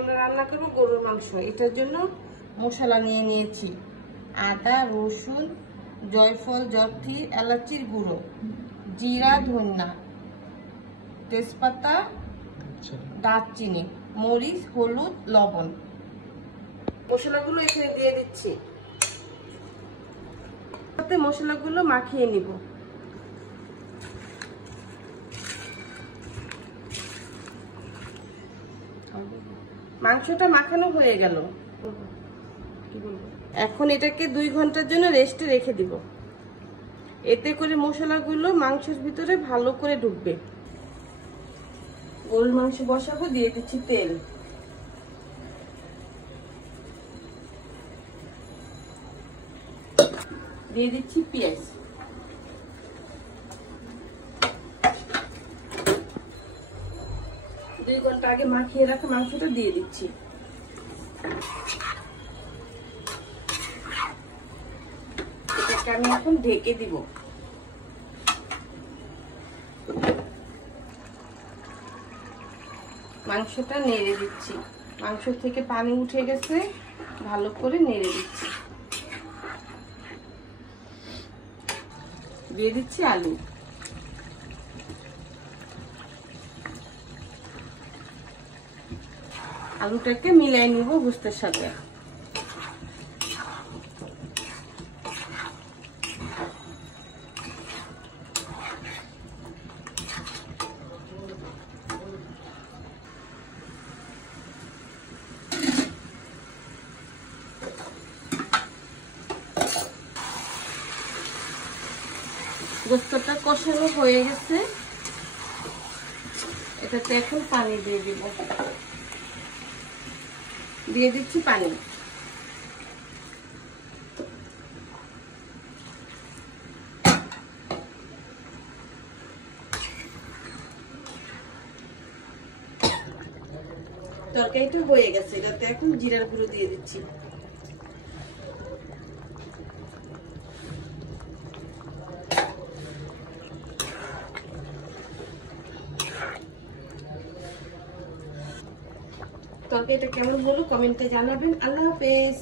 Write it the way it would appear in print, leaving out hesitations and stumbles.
আমরা রান্না করব গরুর মাংস। এটার জন্য মশলা নিয়ে নিয়েছি আদা, রসুন, জয়ফল, জয়ত্রী, এলাচির গুঁড়ো, জিরা, ধনিয়া, তেজপাতা, দারচিনি, মরিচ, হলুদ, লবণ। মশলাগুলো এখানে দিয়ে দিচ্ছি। মশলাগুলো মাখিয়ে নিব। মাংসটা মাখানো হয়ে গেল। এখন এটাকে 2 ঘন্টার জন্য রেস্টে রেখে দিব। এতে করে মশলাগুলো মাংসের ভিতরে ভালো করে ঢুকবে। গরুর মাংস বসাবো, দিয়ে দিচ্ছি তেল। দিয়ে দিচ্ছি পেঁয়াজ। দুই ঘন্টা আগে মাখিয়ে রাখা মাংসটা দিয়ে দিচ্ছি। এটাকে আমি এখন ঢেকে দিব। মাংসটা নেড়ে দিচ্ছি। মাংস থেকে পানি উঠে গেছে, ভালো করে নেড়ে দিচ্ছি। দিয়ে দিচ্ছি আলু। আলুটাকে মিলাই নিব গোস্তের সাথে। গোস্তটা কষানো হয়ে গেছে, এটাতে এখন পানি দিয়ে দিব। দিয়ে দিচ্ছি পানি। তরকারিটা হয়ে গেছে, এটাতে এখন জিরার গুঁড়ো দিয়ে দিচ্ছি। তরকারিটা কেমন হলো কমেন্টে জানাবেন। আল্লাহ হাফেজ।